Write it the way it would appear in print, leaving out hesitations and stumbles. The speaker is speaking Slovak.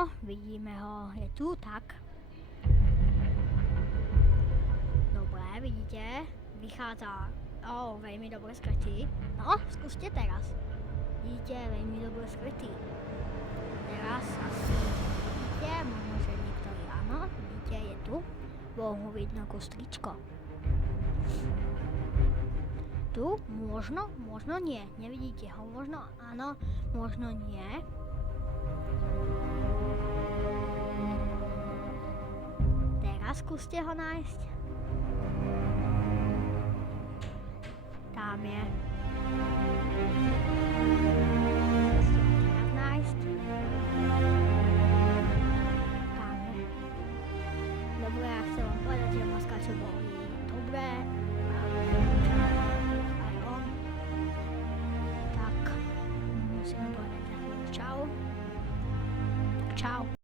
Áno, vidíme ho, je tu, tak. Dobre, vidíte, vychádza, veľmi dobre skrytý. No, skúste teraz. Vidíte, veľmi dobre skrytý. Teraz asi vidíte, možno, že niektorý áno, vidíte, je tu. Bolo mu vidno kostričko. Tu, možno nie, nevidíte ho, možno áno, možno nie. Teraz skúste ho nájsť. Tam je. Teraz nájsť. Tam je. Dobre, ja chcem vám povedať, že maskače boli dobré. Aj on. Tak, musíme povedať čau. Čau.